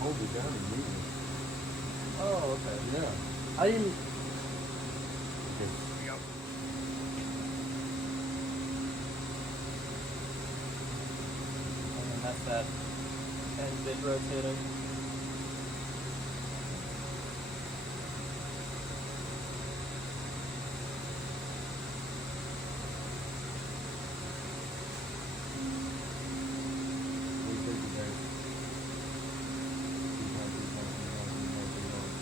hold it down immediately. Oh, okay. Yeah. I didn't. Okay. Yep. And then that's that end bit rotating. We take the base.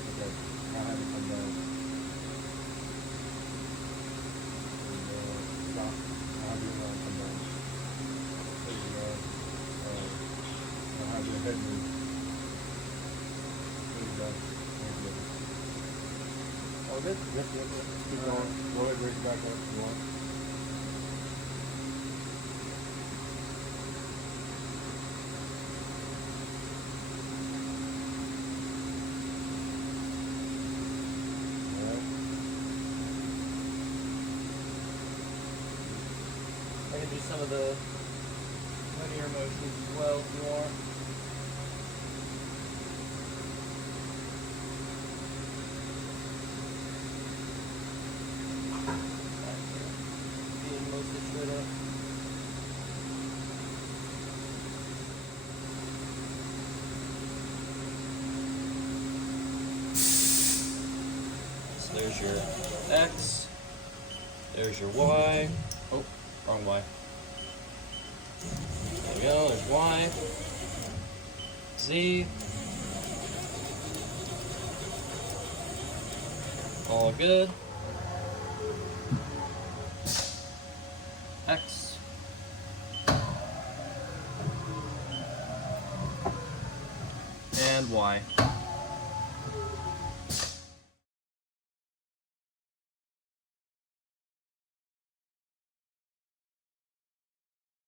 Okay. I'll have it come down. And, stop. I'll have your line come down. There you go. I'll have your head move. There you go. There you go. All good? Yep, yep, yep. Keep going. Go ahead, raise it back up if you want. Alright. I can do some of the linear motions as well if you want. Being mostly straight up. So there's your X, there's your Y. Oh, wrong Y. There we go, there's Y, Z. All good. X. And Y.